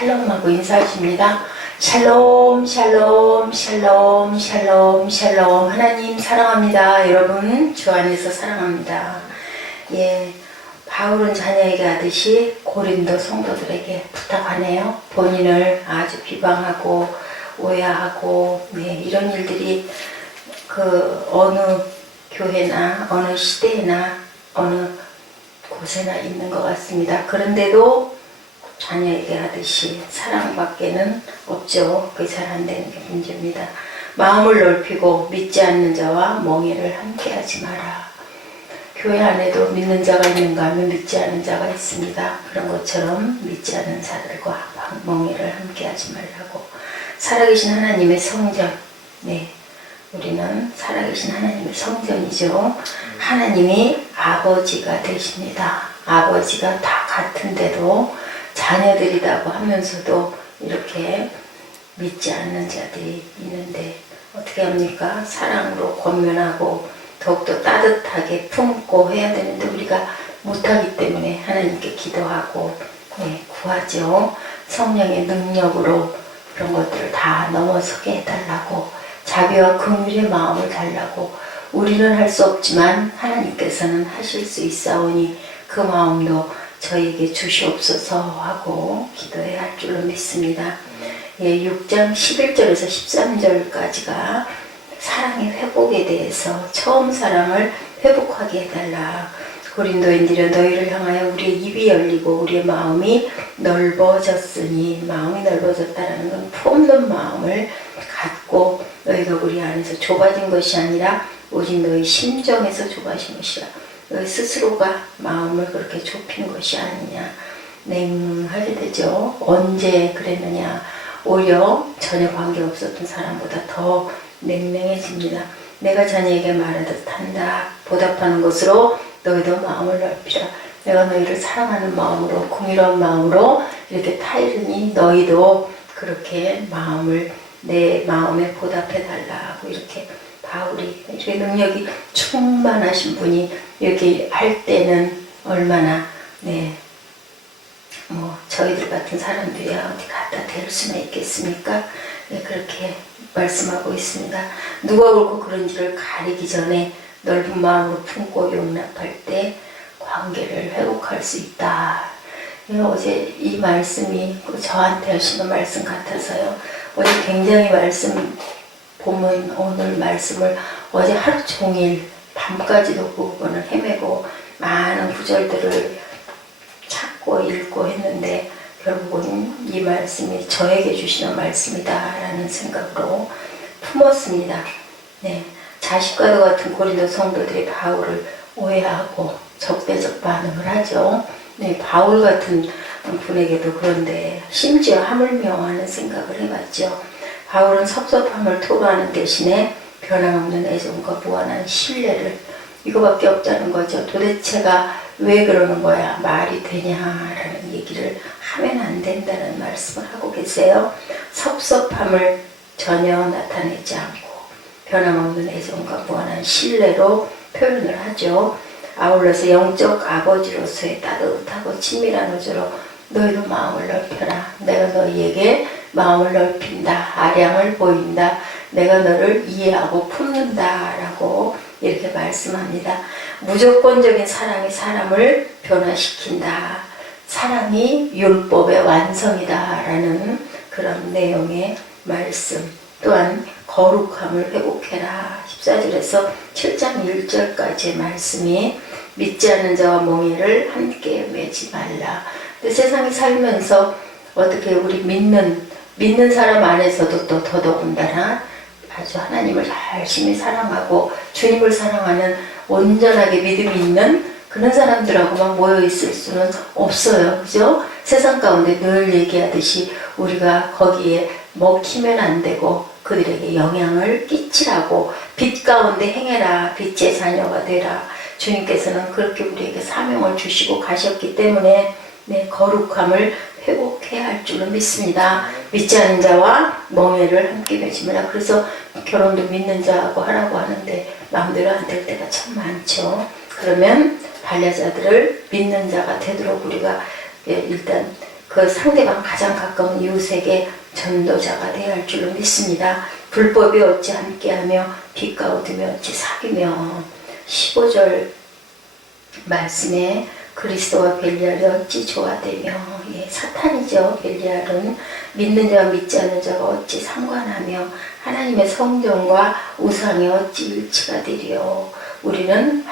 샬롬하고 인사하십니다. 샬롬 샬롬 샬롬 샬롬 샬롬. 하나님 사랑합니다. 여러분 주 안에서 사랑합니다. 예, 바울은 자녀에게 하듯이 고린도 성도들에게 부탁하네요. 본인을 아주 비방하고 오해하고 이런 일들이 그 어느 교회나 어느 시대나 어느 곳에나 있는 것 같습니다. 그런데도 자녀에게 하듯이 사랑밖에는 없죠. 그게 잘 안 되는 게 문제입니다. 마음을 넓히고 믿지 않는 자와 멍에를 함께하지 마라. 교회 안에도 믿는 자가 있는가 하면 믿지 않는 자가 있습니다. 그런 것처럼 믿지 않는 자들과 멍에를 함께하지 말라고. 살아계신 하나님의 성전, 우리는 살아계신 하나님의 성전이죠. 하나님이 아버지가 되십니다. 아버지가 다 같은데도 자녀들이라고 하면서도 이렇게 믿지 않는 자들이 있는데 어떻게 합니까? 사랑으로 권면하고 더욱더 따뜻하게 품고 해야 되는데 우리가 못하기 때문에 하나님께 기도하고 구하죠. 성령의 능력으로 그런 것들을 다 넘어서게 해달라고, 자비와 긍휼의 마음을 달라고. 우리는 할 수 없지만 하나님께서는 하실 수 있사오니 그 마음도 저에게 주시옵소서 하고 기도해야 할 줄로 믿습니다. 6장 11절에서 13절까지가 사랑의 회복에 대해서 처음 사랑을 회복하게 해달라. 고린도인들여 너희를 향하여 우리의 입이 열리고 우리의 마음이 넓어졌으니, 마음이 넓어졌다는 건 품는 마음을 갖고 너희가 우리 안에서 좁아진 것이 아니라 오직 너희 심정에서 좁아진 것이라. 너희 스스로가 마음을 그렇게 좁힌 것이 아니냐. 냉하게 되죠. 언제 그랬느냐. 오히려 전혀 관계없었던 사람보다 더 냉랭해집니다. 내가 자녀에게 말하듯 한다. 보답하는 것으로 너희도 마음을 넓히라. 내가 너희를 사랑하는 마음으로, 긍휼한 마음으로 이렇게 타이르니 너희도 그렇게 마음을 내 마음에 보답해 달라고. 이렇게 바울이 이렇게 능력이 충만하신 분이 이렇게 할 때는 얼마나 저희들 같은 사람들이야 어디 갖다 댈 수는 있겠습니까? 그렇게 말씀하고 있습니다. 누가 옳고 그른지를 가리기 전에 넓은 마음으로 품고 용납할 때 관계를 회복할 수 있다. 어제 이 말씀이 저한테 하시는 말씀 같아서요. 어제 굉장히 말씀 보면 오늘 말씀을 어제 하루 종일 밤까지도 부분을 헤매고 많은 구절들을 찾고 읽고 했는데 결국은 이 말씀이 저에게 주시는 말씀이다 라는 생각으로 품었습니다. 자식과도 같은 고린도 성도들이 바울을 오해하고 적대적 반응을 하죠. 바울 같은 분에게도 그런데 심지어 하물며 하는 생각을 해봤죠. 바울은 섭섭함을 토로하는 대신에 변함없는 애정과 무한한 신뢰를, 이거밖에 없다는 거죠. 도대체가 왜 그러는 거야? 말이 되냐라는 얘기를 하면 안 된다는 말씀을 하고 계세요. 섭섭함을 전혀 나타내지 않고 변함없는 애정과 무한한 신뢰로 표현을 하죠. 아울러서 영적 아버지로서의 따뜻하고 친밀한 의지로 너희도 마음을 넓혀라. 내가 너희에게 마음을 넓힌다. 아량을 보인다. 내가 너를 이해하고 품는다 라고 이렇게 말씀합니다. 무조건적인 사랑이 사람을 변화시킨다. 사랑이 율법의 완성이다 라는 그런 내용의 말씀. 또한 거룩함을 회복해라. 14절에서 7장 1절까지의 말씀이 믿지 않는 자와 멍에를 함께 매지 말라. 근데 세상에 살면서 어떻게 우리 믿는 사람 안에서도 또 더더군다나 아주 하나님을 열심히 사랑하고 주님을 사랑하는 온전하게 믿음이 있는 그런 사람들하고만 모여 있을 수는 없어요. 그죠? 세상 가운데 늘 얘기하듯이 우리가 거기에 먹히면 안 되고 그들에게 영향을 끼치라고. 빛 가운데 행해라. 빛의 자녀가 되라. 주님께서는 그렇게 우리에게 사명을 주시고 가셨기 때문에 거룩함을 회복해야 할 줄로 믿습니다. 믿지 않는 자와 멍에를 함께 맺으라. 그래서 결혼도 믿는 자하고 하라고 하는데 마음대로 안 될 때가 참 많죠. 그러면 반려자들을 믿는 자가 되도록 우리가 일단 그 상대방 가장 가까운 이웃에게 전도자가 되어야 할 줄로 믿습니다. 불법이 어찌 함께하며 빛과 어둠이 어찌 사귀며 15절 말씀에 그리스도와 벨리알이 어찌 조화되며 사탄이죠. 벨리알은 믿는 자와 믿지 않는 자가 어찌 상관하며 하나님의 성전과 우상이 어찌 일치가 되리요. 우리는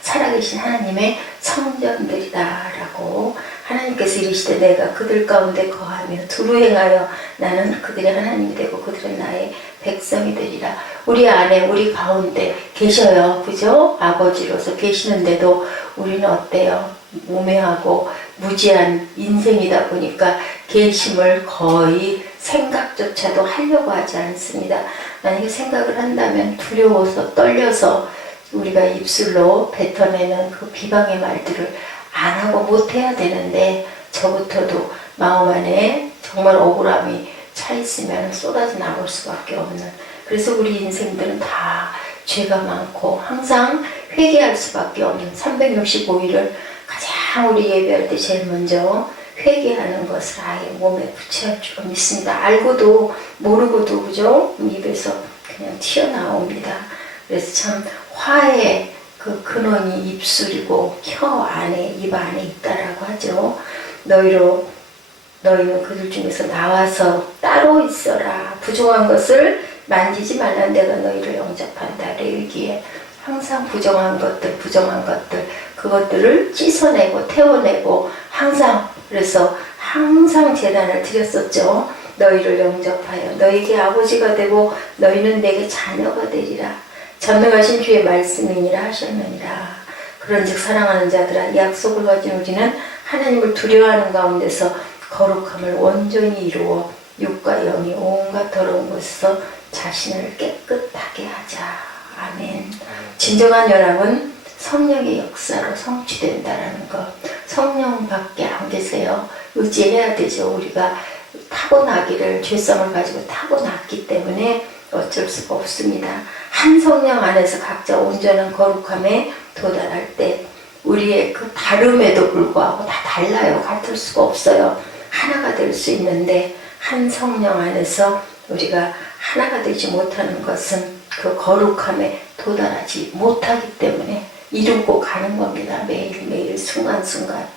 살아계신 하나님의 성전들이다 라고 하나님께서 이르시되 내가 그들 가운데 거하며 두루 행하여 나는 그들의 하나님이 되고 그들은 나의 백성이 되리라. 우리 안에 우리 가운데 계셔요. 그죠? 아버지로서 계시는데도 우리는 어때요? 무매하고 무지한 인생이다 보니까 계심을 거의 생각조차도 하려고 하지 않습니다. 만약에 생각을 한다면 두려워서 떨려서 우리가 입술로 뱉어내는 그 비방의 말들을 안 하고 못해야 되는데 저부터도 마음 안에 정말 억울함이 차 있으면 쏟아져 나올 수밖에 없는, 그래서 우리 인생들은 다 죄가 많고 항상 회개할 수밖에 없는 365일을 가장 우리 예배할 때 제일 먼저 회개하는 것을 아예 몸에 붙여야 할 줄 믿습니다. 알고도 모르고도 그죠? 입에서 그냥 튀어나옵니다. 그래서 참 화의 그 근원이 입술이고 혀 안에, 입 안에 있다라고 하죠. 너희는 그들 중에서 나와서 따로 있어라. 부정한 것을 만지지 말라. 내가 너희를 영접한다. 여기에 항상 부정한 것들 그것들을 씻어내고 태워내고 항상, 그래서 항상 제단을 드렸었죠. 너희를 영접하여 너희에게 아버지가 되고 너희는 내게 자녀가 되리라. 전능하신 주의 말씀이니라 하셨느니라. 그런즉 사랑하는 자들아, 이 약속을 가진 우리는 하나님을 두려워하는 가운데서 거룩함을 온전히 이루어 육과 영이 온갖 더러운 것에서 자신을 깨끗하게 하자. 아멘. 진정한 연합은 성령의 역사로 성취된다라는 것. 성령밖에 안 계세요. 의지해야 되죠. 우리가 타고나기를, 죄성을 가지고 타고났기 때문에 어쩔 수가 없습니다. 한 성령 안에서 각자 온전한 거룩함에 도달할 때 우리의 그 다름에도 불구하고 다 달라요. 같을 수가 없어요. 하나가 될 수 있는데 한 성령 안에서 우리가 하나가 되지 못하는 것은 그 거룩함에 도달하지 못하기 때문에 이루고 가는 겁니다. 매일매일 순간순간.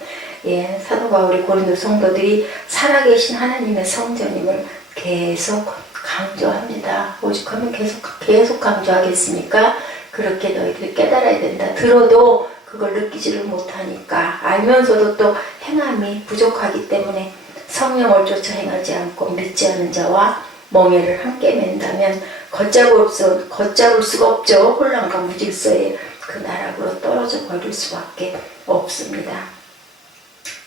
사도 바울이 고린도 성도들이 살아계신 하나님의 성전임을 계속 강조합니다. 오죽하면 계속 강조하겠습니까? 그렇게 너희들이 깨달아야 된다. 들어도 그걸 느끼지를 못하니까, 알면서도 또 행함이 부족하기 때문에 성령을 쫓아 행하지 않고 믿지 않는 자와 멍에를 함께 맨다면 걷잡을 수가 없죠. 혼란과 무질서의 그 나락으로 떨어져 버릴 수밖에 없습니다.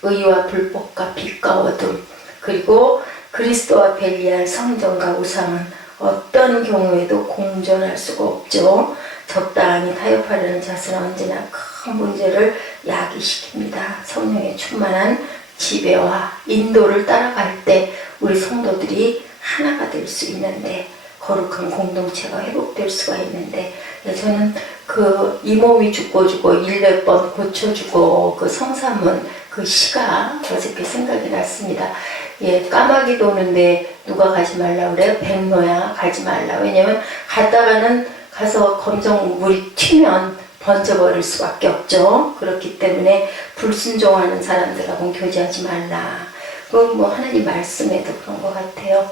의와 불법과 빛과 어둠, 그리고 그리스도와 벨리알, 성전과 우상은 어떤 경우에도 공존할 수가 없죠. 적당히 타협하려는 자세는 언제나 큰 문제를 야기시킵니다. 성령의 충만한 지배와 인도를 따라갈 때 우리 성도들이 하나가 될 수 있는데, 거룩한 공동체가 회복될 수가 있는데, 저는 이 몸이 죽고 100번 고쳐주고 그 성삼문 그 시가 어저께 생각이 났습니다. 까마귀 도는데 누가 가지 말라 그래요? 백로야 가지 말라. 왜냐면 가서 검정물이 튀면 번져버릴 수밖에 없죠. 그렇기 때문에 불순종하는 사람들하고는 교제하지 말라. 그건 뭐 하나님 말씀에도 그런 것 같아요.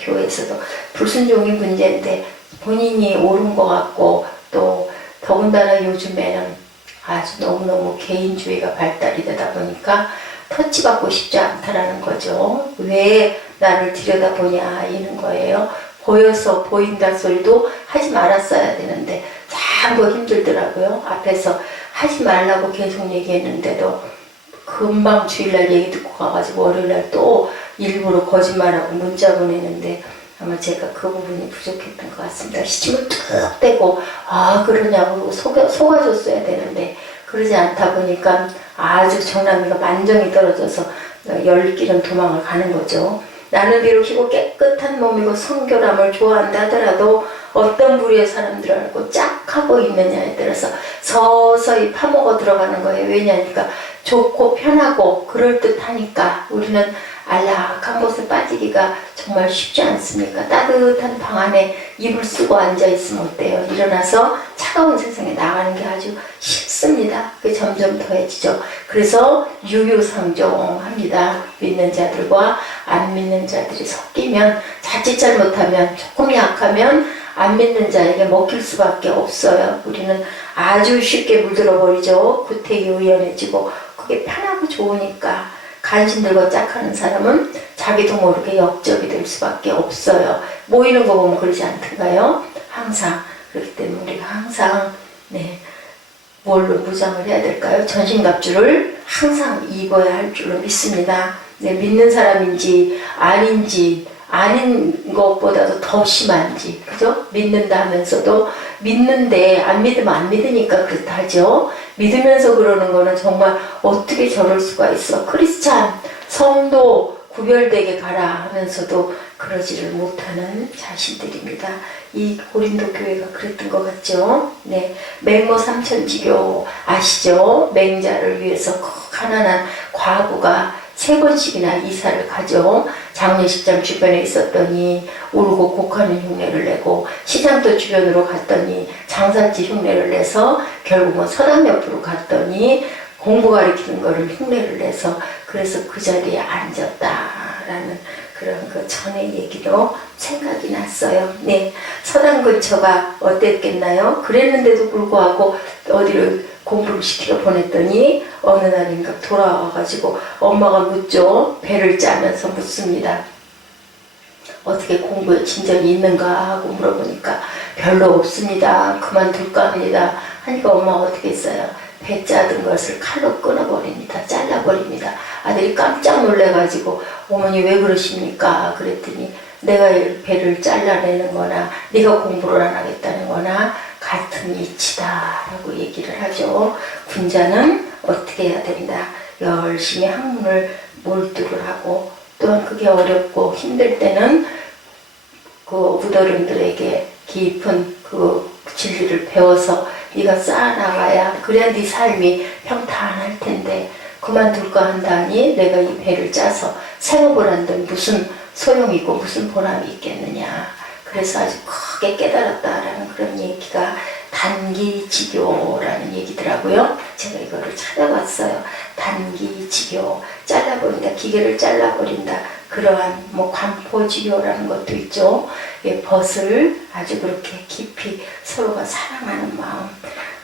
교회에서도 불순종이 문제인데 본인이 옳은 것 같고, 또 더군다나 요즘에는 아주 너무너무 개인주의가 발달이 되다 보니까 터치받고 싶지 않다라는 거죠. 왜 나를 들여다보냐 이는 거예요. 보여서 보인다 소리도 하지 말았어야 되는데 참 힘들더라고요. 앞에서 하지 말라고 계속 얘기했는데도 금방 주일날 얘기 듣고 가가지고 월요일날 또 일부러 거짓말하고 문자 보내는데, 아마 제가 그 부분이 부족했던 것 같습니다. 시침을 툭 떼고 그러냐고 속아줬어야 되는데 그러지 않다 보니까 아주 정남이가 만정이 떨어져서 열길은 도망을 가는 거죠. 나는 비록 희고 깨끗한 몸이고 성결함을 좋아한다 하더라도 어떤 부류의 사람들을 알고 짝하고 있느냐에 따라서 서서히 파먹어 들어가는 거예요. 왜냐니까 좋고 편하고 그럴듯하니까 우리는 안락한 곳에 빠지기가 정말 쉽지 않습니까? 따뜻한 방 안에 이불 쓰고 앉아있으면 어때요? 일어나서 차가운 세상에 나가는 게 아주 쉽습니다. 그게 점점 더해지죠. 그래서 유유상종합니다. 믿는 자들과 안 믿는 자들이 섞이면 자칫 잘못하면 조금 약하면 안 믿는 자에게 먹힐 수밖에 없어요. 우리는 아주 쉽게 물들어 버리죠. 구태의연해지고 그게 편하고 좋으니까 간신 들고 짝하는 사람은 자기도 모르게 역적이 될 수밖에 없어요. 모이는 거 보면 그러지 않던가요? 항상 그렇기 때문에 우리가 항상 뭘로 무장을 해야 될까요? 전신갑주를 항상 입어야 할 줄로 믿습니다. 믿는 사람인지 아닌지 아닌 것보다도 더 심한지, 그죠? 믿는다 하면서도 믿는데 안 믿으면 안 믿으니까 그렇다 하죠. 믿으면서 그러는 거는 정말 어떻게 저럴 수가 있어. 크리스찬, 성도 구별되게 가라 하면서도 그러지를 못하는 자신들입니다. 이 고린도 교회가 그랬던 것 같죠. 맹모 삼천지교 아시죠? 맹자를 위해서 가난한 과부가 3번씩이나 이사를 가죠. 장례식장 주변에 있었더니 울고 곡하는 흉내를 내고, 시장터 주변으로 갔더니 장사치 흉내를 내서, 결국은 서당 옆으로 갔더니 공부 가르치는 거를 흉내를 내서, 그래서 그 자리에 앉았다라는 그런 그 전의 얘기도 생각이 났어요. 서당 근처가 어땠겠나요? 그랬는데도 불구하고 어디를 공부를 시키러 보냈더니 어느 날인가 돌아와가지고 엄마가 묻죠. 배를 짜면서 묻습니다. 어떻게 공부에 진전이 있는가 하고 물어보니까 별로 없습니다. 그만둘까 합니다. 하니까 엄마가 어떻게 했어요? 배 짜든 것을 칼로 끊어버립니다. 잘라버립니다. 아들이 깜짝 놀래가지고 어머니 왜 그러십니까? 그랬더니 내가 배를 잘라내는 거나 네가 공부를 안 하겠다는 거나 같은 이치다 라고 얘기를 하죠. 군자는 어떻게 해야 된다. 열심히 학문을 몰두를 하고, 또한 그게 어렵고 힘들 때는 그 무더름들에게 깊은 그 진리를 배워서 네가 쌓아나가야, 그래야 네 삶이 평탄할 텐데 그만둘까 한다니 내가 이 배를 짜서 생업을 한들 무슨 소용이고 무슨 보람이 있겠느냐. 그래서 아주 크게 깨달았다라는 그런 얘기가 단기지교라는 얘기더라고요. 제가 이거를 찾아봤어요. 단기지교, 잘라버린다, 기계를 잘라버린다. 그러한 관포지교라는 것도 있죠. 벗을 아주 그렇게 깊이 서로가 사랑하는 마음.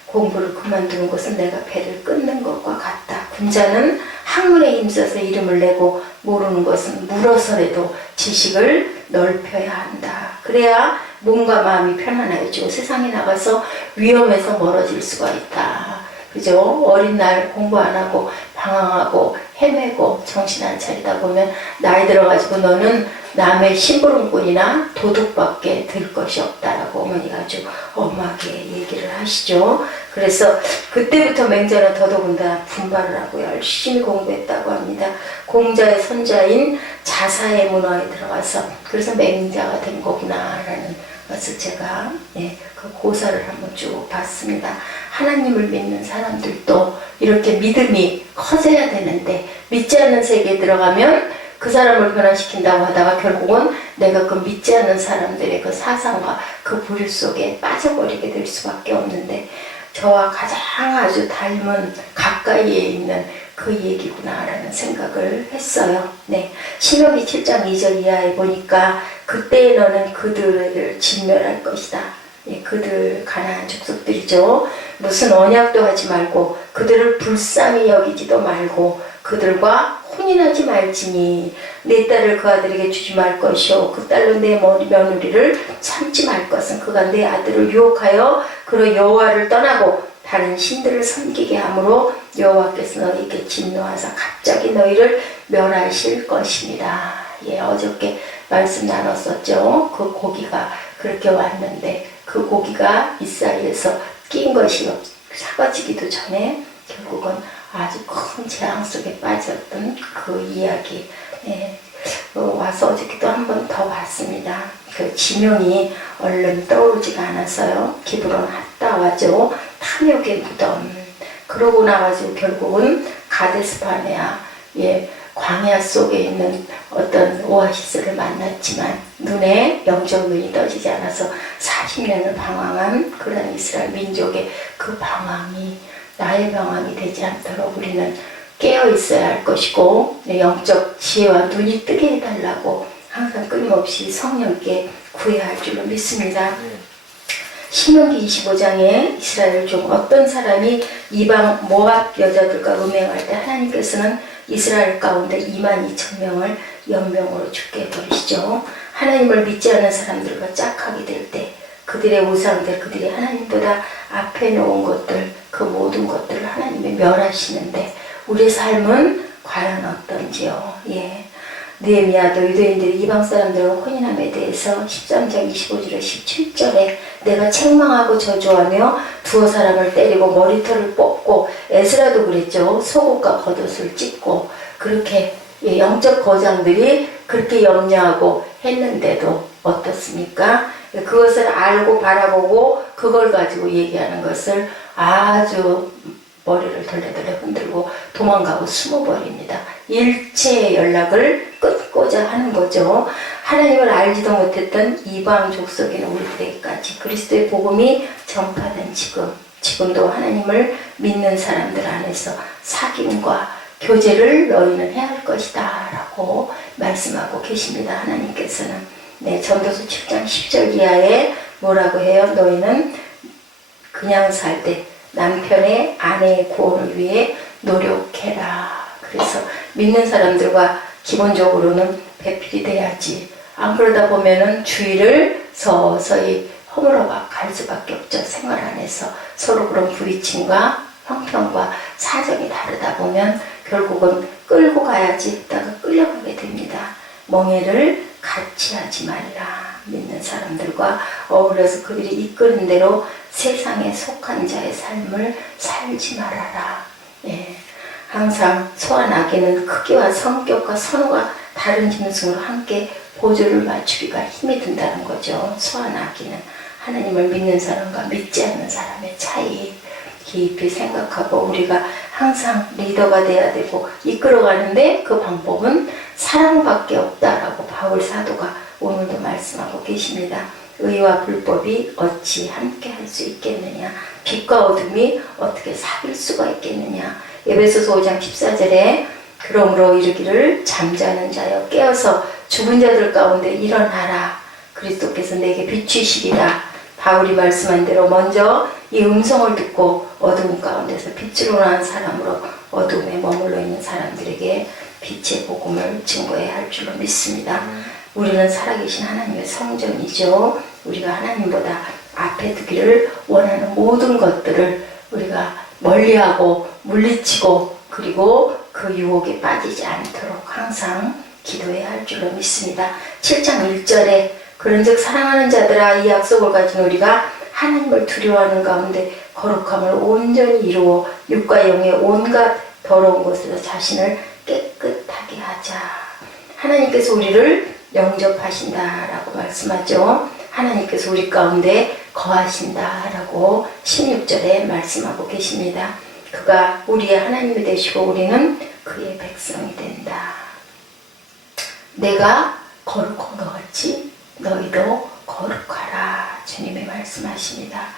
공부를 그만두는 것은 내가 배를 끊는 것과 같다. 군자는 학문에 힘써서 이름을 내고, 모르는 것은 물어서라도 지식을 넓혀야 한다. 그래야 몸과 마음이 편안해지고 세상에 나가서 위험에서 멀어질 수가 있다. 그죠? 어린 날 공부 안 하고 방황하고 헤매고 정신 안 차리다 보면 나이 들어가지고 너는 남의 심부름꾼이나 도둑밖에 될 것이 없다라고 어머니가 아주 엄하게 얘기를 하시죠. 그래서 그때부터 맹자는 더더군다나 분발을 하고 열심히 공부했다고 합니다. 공자의 선자인 자사의 문화에 들어가서 그래서 맹자가 된 거구나라는 것을 제가 그 고사를 한번 쭉 봤습니다. 하나님을 믿는 사람들도 이렇게 믿음이 커져야 되는데, 믿지 않는 세계에 들어가면 그 사람을 변화시킨다고 하다가 결국은 내가 그 믿지 않는 사람들의 그 사상과 그 부류 속에 빠져버리게 될 수밖에 없는데, 저와 가장 아주 닮은 가까이에 있는 그 얘기구나라는 생각을 했어요. 신명기 7장 2절 이하에 보니까 그때에 너는 그들을 진멸할 것이다. 그들 가나안 족속들이죠. 무슨 언약도 하지 말고 그들을 불쌍히 여기지도 말고 그들과 혼인하지 말지니 내 딸을 그 아들에게 주지 말 것이요 그 딸로 내 며느리를 삼지 말 것은 그가 내 아들을 유혹하여 그로 여호와를 떠나고 다른 신들을 섬기게 하므로 여호와께서 너희에게 진노하사 갑자기 너희를 멸하실 것입니다. 어저께 말씀 나눴었죠. 그 고기가 그렇게 왔는데 그 고기가 빗사이에서 낀 것이 사라지기도 전에 결국은 아주 큰 재앙 속에 빠졌던 그 이야기. 와서 어저께도 한 번 더 봤습니다. 그 지명이 얼른 떠오르지가 않아서요. 기브론 핫다와죠. 탐욕의 무덤. 그러고 나가지고 결국은 가데스바네아 광야 속에 있는 어떤 오아시스를 만났지만 눈에 영적 눈이 떠지지 않아서 40년을 방황한 그런 이스라엘 민족의 그 방황이 나의 방황이 되지 않도록 우리는 깨어 있어야 할 것이고 영적 지혜와 눈이 뜨게 해달라고 항상 끊임없이 성령께 구해야 할 줄로 믿습니다. 신명기 25장에 이스라엘 중 어떤 사람이 이방 모압 여자들과 음행할 때 하나님께서는 이스라엘 가운데 22,000명을 연명으로 죽게 해버리시죠. 하나님을 믿지 않는 사람들과 짝하게 될 때 그들의 우상들, 그들이 하나님보다 앞에 놓은 것들, 그 모든 것들을 하나님이 멸하시는데 우리의 삶은 과연 어떤지요. 느헤미야도 유대인들이 이방 사람들과 혼인함에 대해서 13장 25절에 17절에 내가 책망하고 저주하며 두어 사람을 때리고 머리털을 뽑고 에스라도 그랬죠. 속옷과 겉옷을 찢고 그렇게 영적 거장들이 그렇게 염려하고 했는데도 어떻습니까? 그것을 알고 바라보고 그걸 가지고 얘기하는 것을 아주 머리를 덜레덜레 흔들고 도망가고 숨어버립니다. 일체의 연락을 끊고자 하는 거죠. 하나님을 알지도 못했던 이방 족속에 있는 우리들에게까지 그리스도의 복음이 전파된 지금도 하나님을 믿는 사람들 안에서 사귐과 교제를 너희는 해야 할 것이다 라고 말씀하고 계십니다. 하나님께서는 전도서 7장 10절 이하에 뭐라고 해요? 너희는 그냥 살 때 남편의 아내의 구원을 위해 노력해라. 그래서 믿는 사람들과 기본적으로는 배필이 돼야지. 안 그러다 보면은 주의를 서서히 허물어 갈 수밖에 없죠. 생활 안에서 서로 그런 부딪힘과 형편과 사정이 다르다 보면 결국은 끌고 가야지 했다가 끌려가게 됩니다. 멍해를 같이 하지 말라. 믿는 사람들과 어울려서 그들이 이끄는 대로 세상에 속한 자의 삶을 살지 말아라. 항상 소와 나귀는 크기와 성격과 선호가 다른 짐승으로 함께 보조를 맞추기가 힘이 든다는 거죠. 소와 나귀는 하나님을 믿는 사람과 믿지 않는 사람의 차이 깊이 생각하고 우리가 항상 리더가 돼야 되고 이끌어가는데 그 방법은 사랑밖에 없다라고 바울 사도가 오늘도 말씀하고 계십니다. 의와 불법이 어찌 함께 할 수 있겠느냐. 빛과 어둠이 어떻게 사귈 수가 있겠느냐. 에베소서 5장 14절에 그러므로 이르기를 잠자는 자여 깨어서 죽은 자들 가운데 일어나라. 그리스도께서 내게 비추시리라. 바울이 말씀한 대로 먼저 이 음성을 듣고 어두운 가운데서 빛으로 난 사람으로 어둠에 머물러 있는 사람들에게 빛의 복음을 증거해야 할 줄로 믿습니다. 우리는 살아계신 하나님의 성전이죠. 우리가 하나님보다 앞에 두기를 원하는 모든 것들을 우리가 멀리하고 물리치고 그리고 그 유혹에 빠지지 않도록 항상 기도해야 할 줄로 믿습니다. 7장 1절에 그런즉 사랑하는 자들아 이 약속을 가진 우리가 하나님을 두려워하는 가운데 거룩함을 온전히 이루어 육과 영의 온갖 더러운 것에서 자신을 깨끗하게 하자. 하나님께서 우리를 영접하신다라고 말씀하죠. 하나님께서 우리 가운데 거하신다라고 16절에 말씀하고 계십니다. 그가 우리의 하나님이 되시고 우리는 그의 백성이 된다. 내가 거룩한 것 같이 너희도 거룩하라. 주님이 말씀하십니다.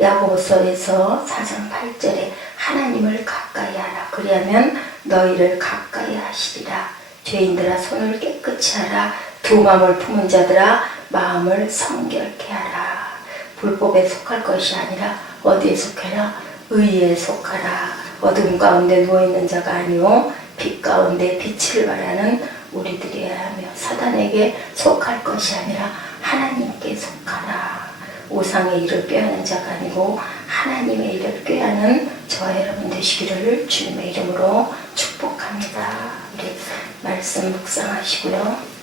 야고보서에서 4장 8절에 하나님을 가까이 하라. 그리하면 너희를 가까이 하시리라. 죄인들아 손을 깨끗이 하라. 두 마음을 품은 자들아 마음을 성결케 하라. 불법에 속할 것이 아니라 어디에 속해라? 의에 속하라. 어둠 가운데 누워있는 자가 아니오 빛 가운데 빛을 발하는 우리들이어야 하며 사단에게 속할 것이 아니라 하나님께 속하라. 우상의 일을 꾀하는 자가 아니고 하나님의 일을 꾀하는 저와 여러분 되시기를 주님의 이름으로 축복합니다. 우리 말씀 묵상하시고요.